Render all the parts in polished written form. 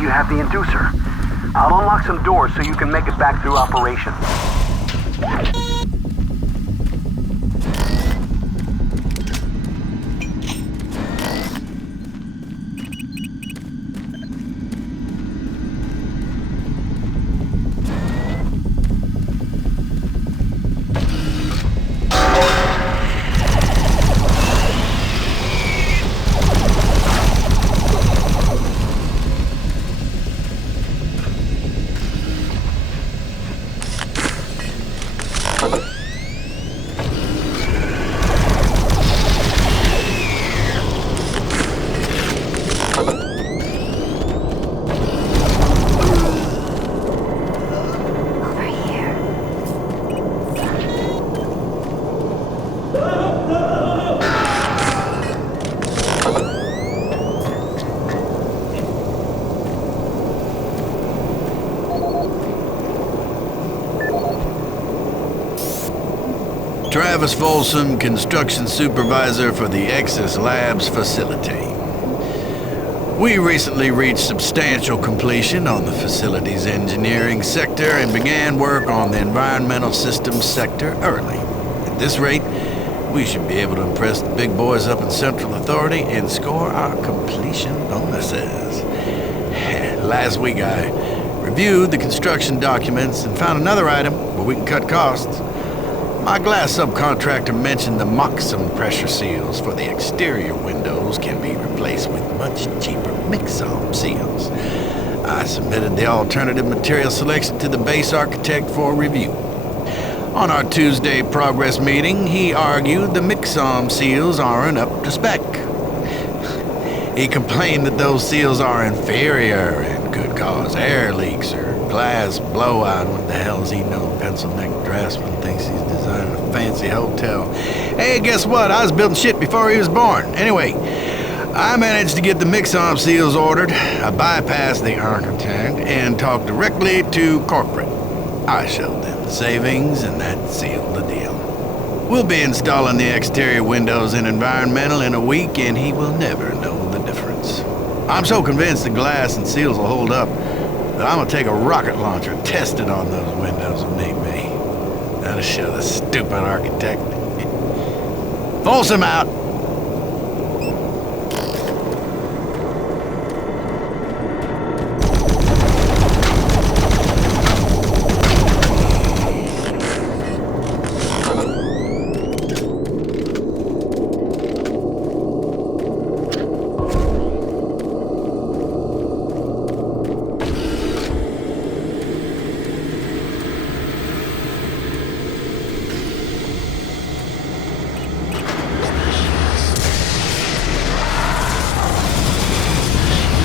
you have the inducer. I'll unlock some doors so you can make it back through operation. Travis Folsom, construction supervisor for the Exis Labs facility. We recently reached substantial completion on the facility's engineering sector and began work on the environmental systems sector early. At this rate, we should be able to impress the big boys up in Central Authority and score our completion bonuses. Last week I reviewed the construction documents and found another item where we can cut costs. My glass subcontractor mentioned the Moxum pressure seals for the exterior windows can be replaced with much cheaper Mixom seals. I submitted the alternative material selection to the base architect for review. On our Tuesday progress meeting, he argued the Mixom seals aren't up to spec. He complained that those seals are inferior and could cause air leaks or glass blowout. What the hell is he know? Pencil neck draftsman thinks he's designing a fancy hotel. Hey, guess what? I was building shit before he was born. Anyway, I managed to get the Mixom seals ordered. I bypassed the architect and talked directly to corporate. I showed them the savings and that sealed the deal. We'll be installing the exterior windows in environmental in a week and he will never know the difference. I'm so convinced the glass and seals will hold up that I'm gonna take a rocket launcher and test it on those windows if need be. That'll show the stupid architect. Folsom out!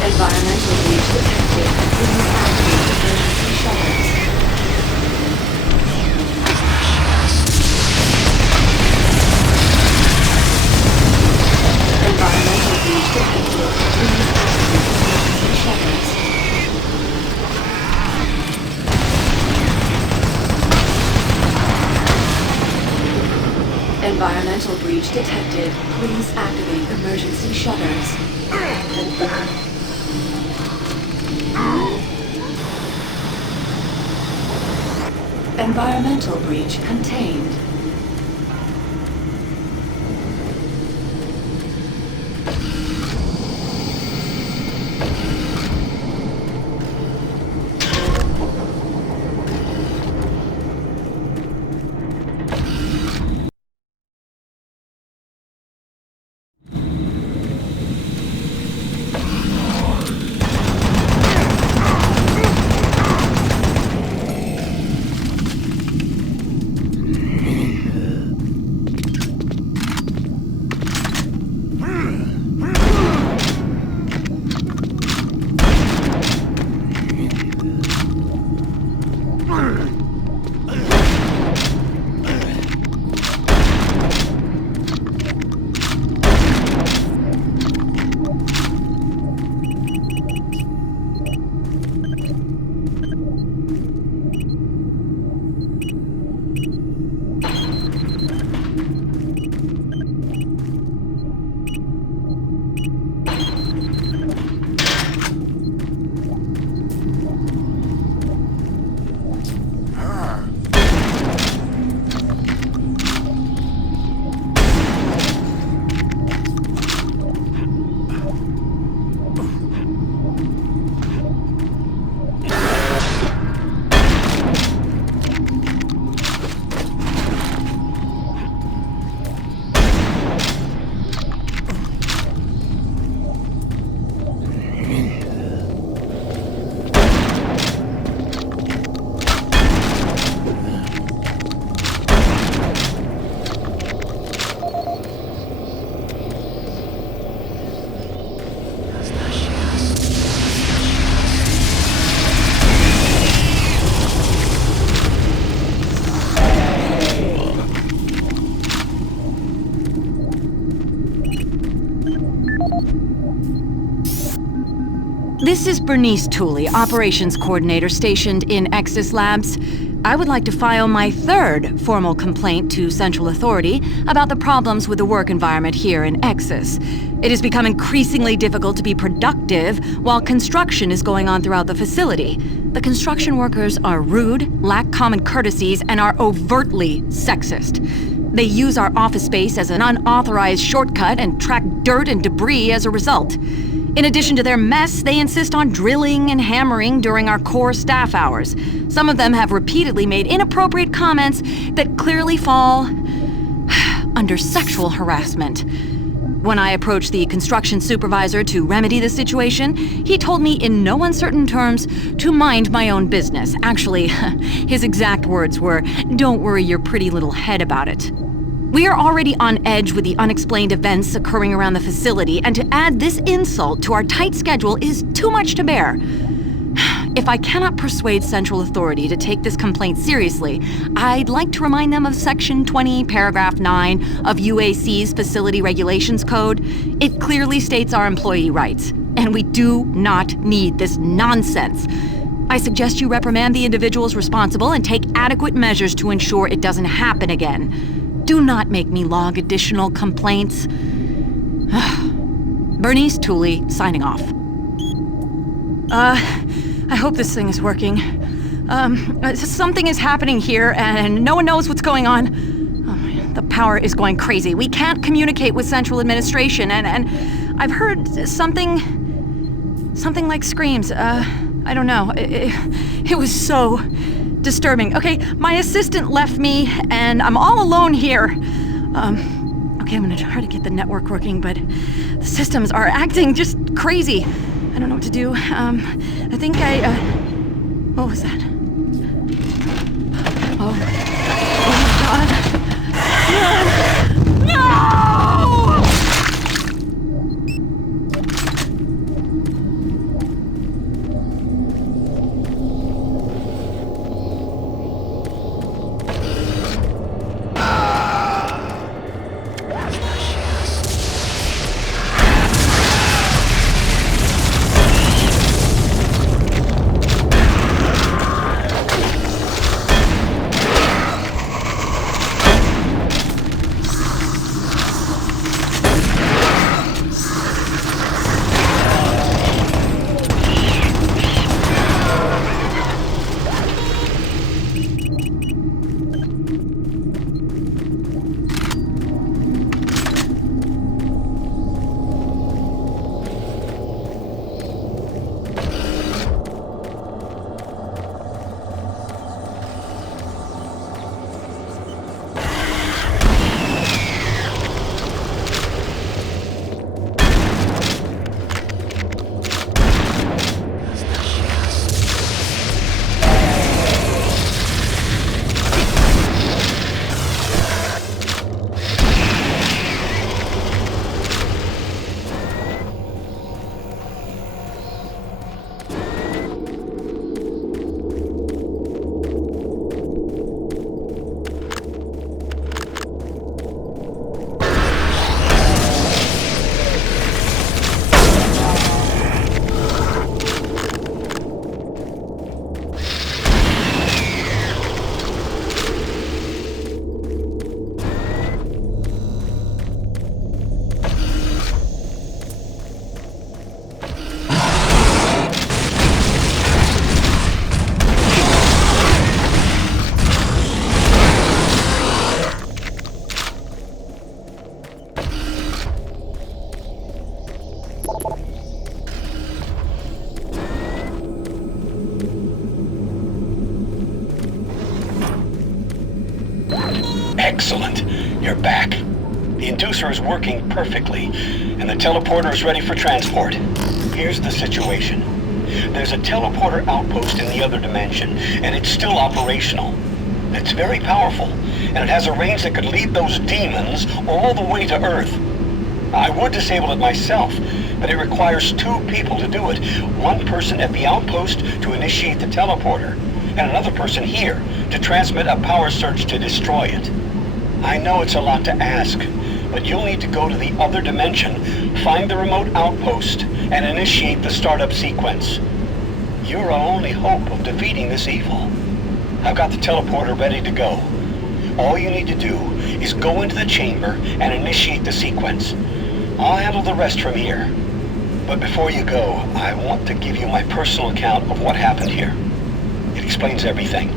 Environmental breach detected. Please activate emergency shutters. Environmental breach detected. Please activate emergency shutters. Environmental breach detected. Please activate emergency shutters. Environmental breach contained. This is Bernice Tooley, Operations Coordinator stationed in Exis Labs. I would like to file my third formal complaint to Central Authority about the problems with the work environment here in Exis. It has become increasingly difficult to be productive while construction is going on throughout the facility. The construction workers are rude, lack common courtesies, and are overtly sexist. They use our office space as an unauthorized shortcut and track dirt and debris as a result. In addition to their mess, they insist on drilling and hammering during our core staff hours. Some of them have repeatedly made inappropriate comments that clearly fall under sexual harassment. When I approached the construction supervisor to remedy the situation, he told me in no uncertain terms to mind my own business. Actually, his exact words were, "Don't worry your pretty little head about it." We are already on edge with the unexplained events occurring around the facility, and to add this insult to our tight schedule is too much to bear. If I cannot persuade Central Authority to take this complaint seriously, I'd like to remind them of Section 20, Paragraph 9 of UAC's Facility Regulations Code. It clearly states our employee rights, and we do not need this nonsense. I suggest you reprimand the individuals responsible and take adequate measures to ensure it doesn't happen again. Do not make me log additional complaints. Bernice Tooley, signing off. I hope this thing is working. Something is happening here, and no one knows what's going on. Oh man, the power is going crazy. We can't communicate with Central Administration, and I've heard something like screams. I don't know. It was so disturbing. Okay, my assistant left me, and I'm all alone here. Okay, I'm gonna try to get the network working, but the systems are acting just crazy. I don't know what to do. I think what was that? Oh my God. No! Excellent. You're back. The inducer is working perfectly, and the teleporter is ready for transport. Here's the situation. There's a teleporter outpost in the other dimension, and it's still operational. It's very powerful, and it has a range that could lead those demons all the way to Earth. I would disable it myself, but it requires 2 people to do it. One person at the outpost to initiate the teleporter, and another person here to transmit a power surge to destroy it. I know it's a lot to ask, But you'll need to go to the other dimension, find the remote outpost, and initiate the startup sequence. You're our only hope of defeating this evil. I've got the teleporter ready to go. All you need to do is go into the chamber and initiate the sequence. I'll handle the rest from here. But before you go, I want to give you my personal account of what happened here. It explains everything.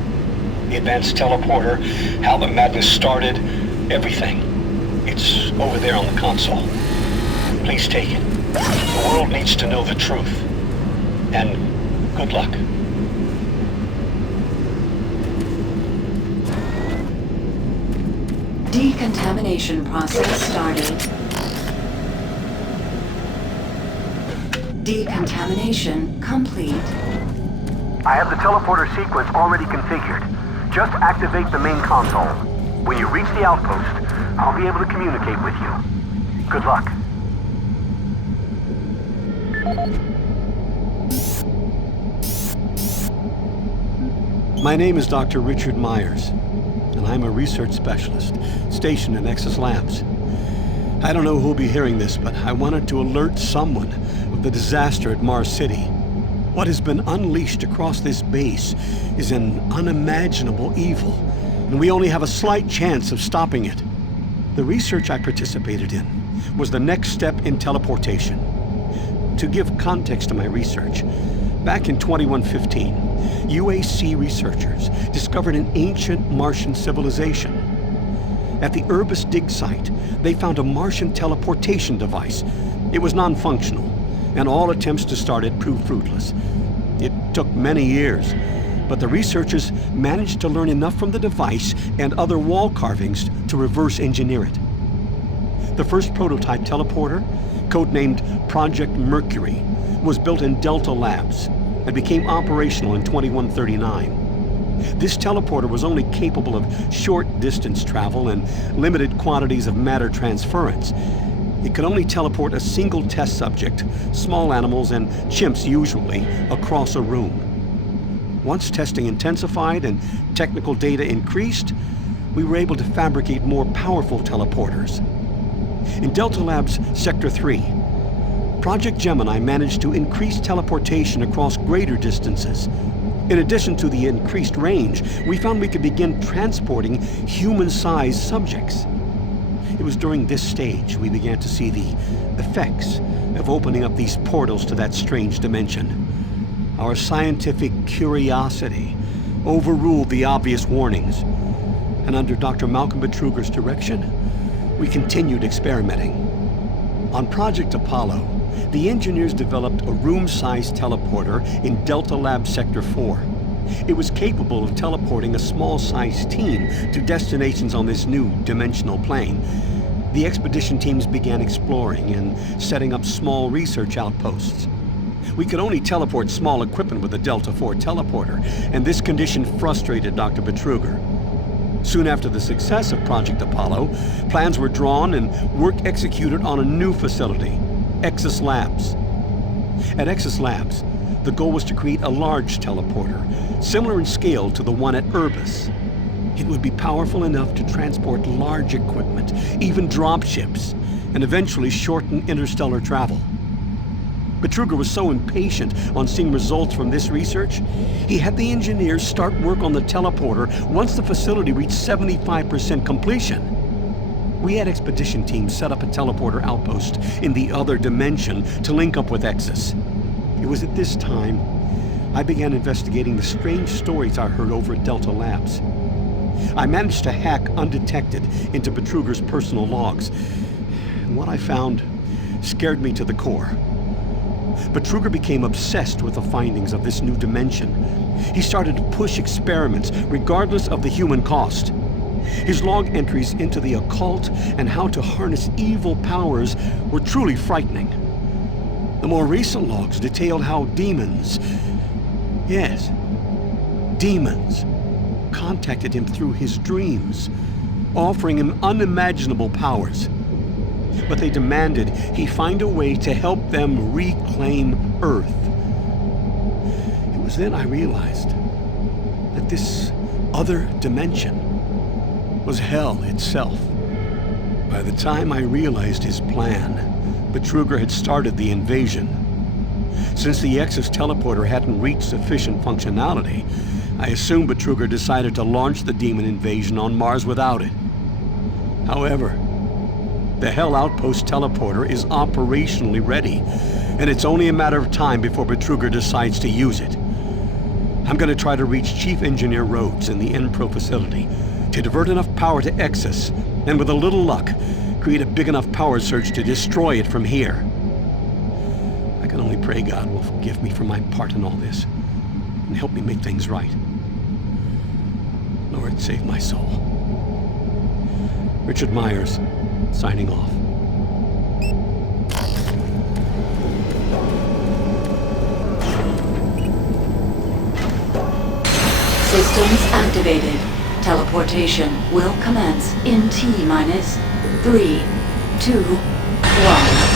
The advanced teleporter, how the madness started, everything. It's over there on the console. Please take it. The world needs to know the truth. And good luck. Decontamination process started. Decontamination complete. I have the teleporter sequence already configured. Just activate the main console. When you reach the outpost, I'll be able to communicate with you. Good luck. My name is Dr. Richard Myers, and I'm a research specialist stationed in Exis Labs. I don't know who'll be hearing this, but I wanted to alert someone of the disaster at Mars City. What has been unleashed across this base is an unimaginable evil, and we only have a slight chance of stopping it. The research I participated in was the next step in teleportation. To give context to my research, back in 2115, UAC researchers discovered an ancient Martian civilization. At the Urbis dig site, they found a Martian teleportation device. It was non-functional, and all attempts to start it proved fruitless. It took many years, but the researchers managed to learn enough from the device and other wall carvings to reverse engineer it. The first prototype teleporter, codenamed Project Mercury, was built in Delta Labs and became operational in 2139. This teleporter was only capable of short distance travel and limited quantities of matter transference. It could only teleport a single test subject, small animals and chimps usually, across a room. Once testing intensified and technical data increased, we were able to fabricate more powerful teleporters. In Delta Labs Sector 3, Project Gemini managed to increase teleportation across greater distances. In addition to the increased range, we found we could begin transporting human-sized subjects. It was during this stage we began to see the effects of opening up these portals to that strange dimension. Our scientific curiosity overruled the obvious warnings, and under Dr. Malcolm Betruger's direction, we continued experimenting. On Project Apollo, the engineers developed a room-sized teleporter in Delta Lab Sector 4. It was capable of teleporting a small-sized team to destinations on this new dimensional plane. The expedition teams began exploring and setting up small research outposts. We could only teleport small equipment with the Delta 4 teleporter, and this condition frustrated Dr. Betruger. Soon after the success of Project Apollo, plans were drawn and work executed on a new facility, Exis Labs. At Exis Labs, the goal was to create a large teleporter, similar in scale to the one at Urbis. It would be powerful enough to transport large equipment, even dropships, and eventually shorten interstellar travel. Betruger was so impatient on seeing results from this research, he had the engineers start work on the teleporter once the facility reached 75% completion. We had expedition teams set up a teleporter outpost in the other dimension to link up with Exis. It was at this time I began investigating the strange stories I heard over at Delta Labs. I managed to hack undetected into Betruger's personal logs, and what I found scared me to the core. Betruger became obsessed with the findings of this new dimension. He started to push experiments regardless of the human cost. His log entries into the occult and how to harness evil powers were truly frightening. The more recent logs detailed how demons, yes, demons, contacted him through his dreams, offering him unimaginable powers. But they demanded he find a way to help them reclaim Earth. It was then I realized that this other dimension was hell itself. By the time I realized his plan, Betruger had started the invasion. Since the Exis teleporter hadn't reached sufficient functionality, I assumed Betruger decided to launch the demon invasion on Mars without it. However, the Hell Outpost teleporter is operationally ready, and it's only a matter of time before Betruger decides to use it. I'm going to try to reach Chief Engineer Rhodes in the Enpro facility to divert enough power to Exis, and with a little luck, create a big enough power surge to destroy it from here. I can only pray God will forgive me for my part in all this, and help me make things right. Lord, save my soul. Richard Myers, signing off. Systems activated. Teleportation will commence in T-minus 3, 2, 1.